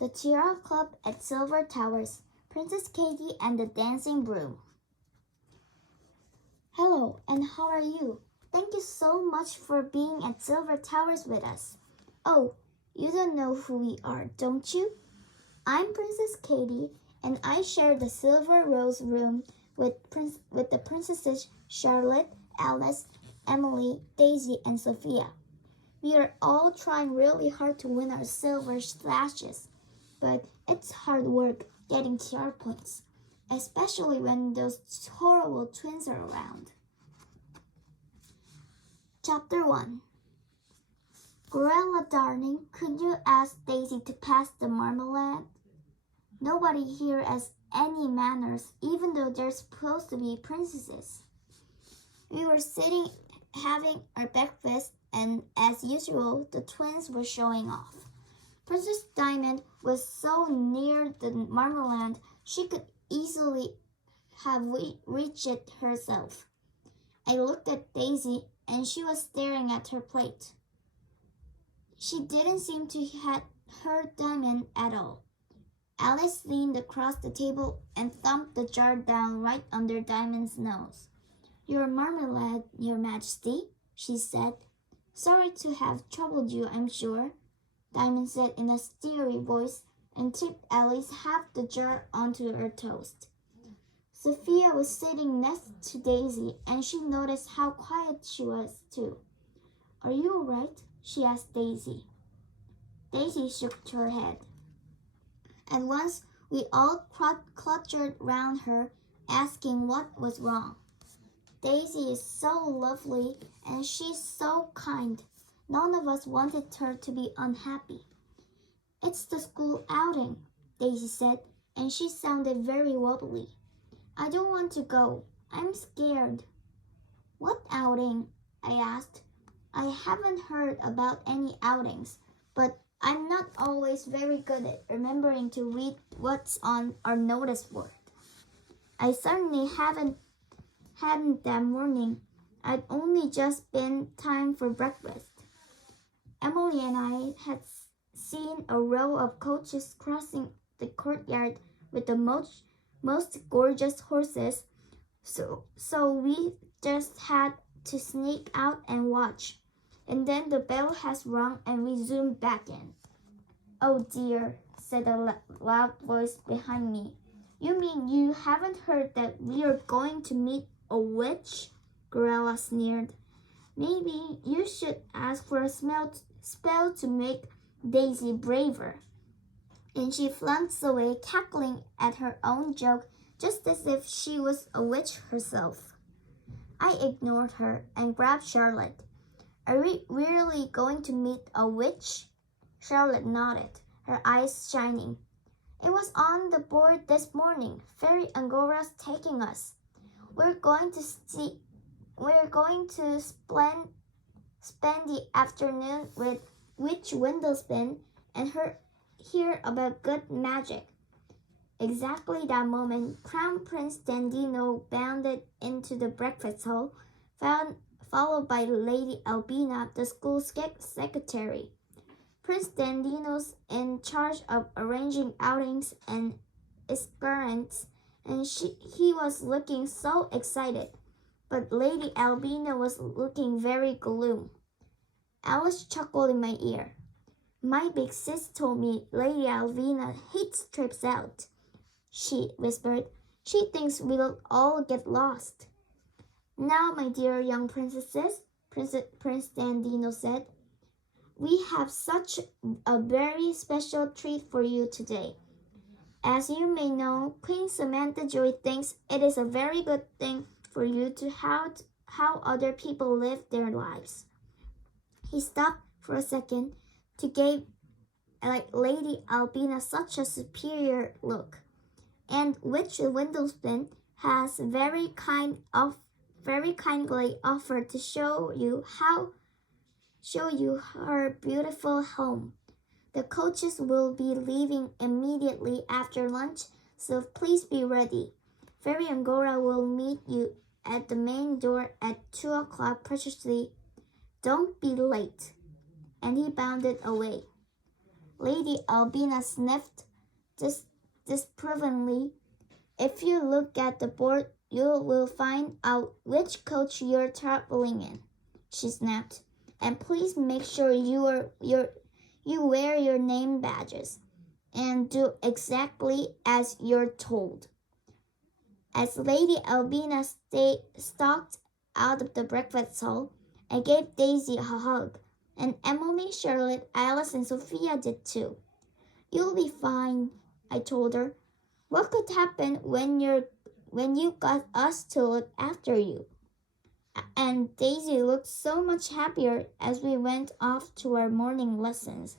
The Tiara Club at Silver Towers, Princess Katie and the Dancing Broom. Hello, and how are you? Thank you so much for being at Silver Towers with us. Oh, you don't know who we are, don't you? I'm Princess Katie, and I share the Silver Rose Room with the princesses Charlotte, Alice, Emily, Daisy, and Sophia. We are all trying really hard to win our silver slashes, but it's hard work getting tiara points, especially when those horrible twins are around. Chapter 1. Gorilla darling, could you ask Daisy to pass the marmalade? Nobody here has any manners, even though they're supposed to be princesses. We were sitting having our breakfast, and as usual, the twins were showing off. Princess Diamond was so near the marmalade she could easily have reached it herself. I looked at Daisy, and she was staring at her plate. She didn't seem to have hurt Diamond at all. Alice leaned across the table and thumped the jar down right under Diamond's nose. "Your marmalade, Your Majesty," she said. "Sorry to have troubled you, I'm sure," Diamond said in a steery voice and tipped Alice half the jar onto her toast. Sophia was sitting next to Daisy, and she noticed how quiet she was, too. "Are you all right?" she asked Daisy. Daisy shook her head. At once, we all cluttered round her, asking what was wrong. Daisy is so lovely, and she's so kind. None of us wanted her to be unhappy. "It's the school outing," Daisy said, and she sounded very wobbly. "I don't want to go. I'm scared." "What outing?" I asked. I haven't heard about any outings, but I'm not always very good at remembering to read what's on our notice board. I certainly hadn't that morning. I'd only just been time for breakfast. Emily and I had seen a row of coaches crossing the courtyard with the most gorgeous horses, so we just had to sneak out and watch. And then the bell has rung and we zoomed back in. "Oh dear," said a loud voice behind me. "You mean you haven't heard that we are going to meet a witch?" Gorilla sneered. "Maybe you should ask for a spell to make Daisy braver." And she flounced away, cackling at her own joke just as if she was a witch herself. I ignored her and grabbed Charlotte. "Are we really going to meet a witch?" Charlotte nodded, her eyes shining. "It was on the board this morning. Fairy Angora's taking us. We're going to spend the afternoon with Witch Windlespin and hear about good magic." Exactly that moment, Crown Prince Dandino bounded into the breakfast hall, followed by Lady Albina, the school secretary. Prince Dandino's in charge of arranging outings and excursions, and he was looking so excited, but Lady Albina was looking very gloom. Alice chuckled in my ear. "My big sis told me Lady Albina hates trips out," she whispered. "She thinks we'll all get lost." "Now, my dear young princesses," Prince Dandino said, "we have such a very special treat for you today. As you may know, Queen Samantha Joy thinks it is a very good thing for you to how other people live their lives." He stopped for a second to give Lady Albina such a superior look. "And Witch Windlespin has very kindly offered to show you her beautiful home. The coaches will be leaving immediately after lunch, so please be ready. Fairy Angora will meet you at the main door at 2 o'clock precisely. Don't be late." And he bounded away. Lady Albina sniffed disapprovingly. If you look at the board, you will find out which coach you're traveling in, she snapped. And please make sure you wear your name badges and do exactly as you're told. As Lady Albina stalked out of the breakfast hall, I gave Daisy a hug, and Emily, Charlotte, Alice, and Sophia did too. You'll be fine, I told her. What could happen when you got us to look after you? And Daisy looked so much happier as we went off to our morning lessons.